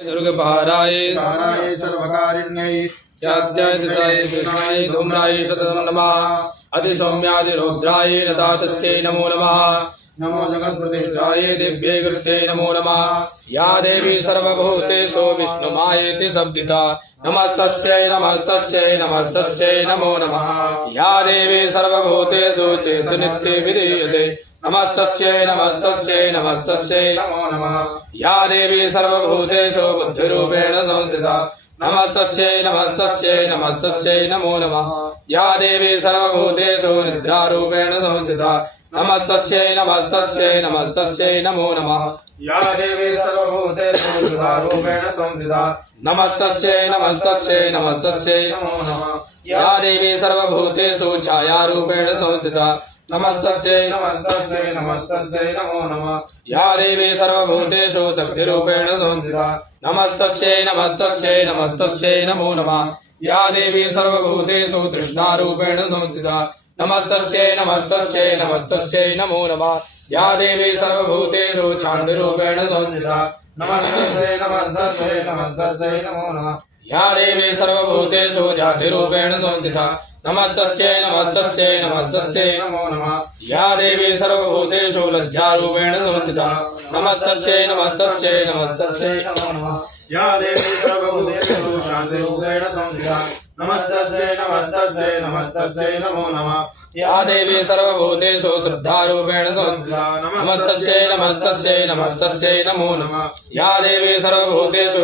दुर्गपहाराय साराय सर्वकारिण्यै याद्यादिताय कृष्णाय धूम्राय सततं नमः अतिसौम्यादिरौद्राय नतातस्यै नमो नमः नमो जगत्प्रतिष्ठाय जगत्प्रतिष्ठाय दिव्ये कृते नमो नमः या देवी सर्वभूतेषु विष्णुमायेति शब्दिता नमस्तस्यै नमस्तस्यै नमस्तस्यै नमो नमः या देवी सर्वभूतेषु चेतनित्ये विधीयते नमस्तस्यै नमस्तस्यै नमस्तस्यै नमो नमः या देवी सर्वभूतेषु बुद्धिरूपेण संस्थिता नमस्तस्यै नमस्तस्यै नमस्तस्यै नमो नमः या देवी सर्वभूतेषु निद्रारूपेण संस्थिता नमस्तस्यै नमस्तस्यै नमस्तस्यै नमो नमः या देवी सर्वभूतेषु रूपेण संस्थिता नमस्तस्यै नमस्तस्यै नमस्तस्यै नमो नमः या देवी सर्वभूतेषु छायारूपेण संस्थिता नमस्तस्यै नमस्तस्यै नमस्तस्यै नमो नमः या देवी सर्वभूतेषु शक्तिरूपेण संस्थिता नमस्तस्यै नमस्तस्यै नमस्तस्यै नमो नमः या देवी सर्वभूतेषु तृष्णारूपेण संस्थिता नमस्तस्यै नमस्तस्यै नमस्तस्यै नमो नमः या देवी सर्वभूतेषु छान्दरूपेण संस्थिता नमस्तस्यै नमस्तस्यै नमस्तस्यै नमो नमः या देवी सर्वभूतेषु जातिरूपेण संस्थिता नमस्तस्यै नमस्तस्यै नमस्तस्यै नमो नमः या देवी सर्वभूतेषु लज्जारूपेण संस्थिता नमस्तस्यै नमस्तस्यै नमस्तस्यै नमो नमः या देवी सर्वभूतेषु शान्तिरूपेण संस्थिता नमस्तस्यै नमस्तस्यै नमस्तस्यै नमो नमः या देवी सर्वभूतेषु श्रद्धारूपेण संस्थिता नमस्तस्यै नमस्तस्यै नमस्तस्यै नमो नमः या देवी सर्वभूतेषु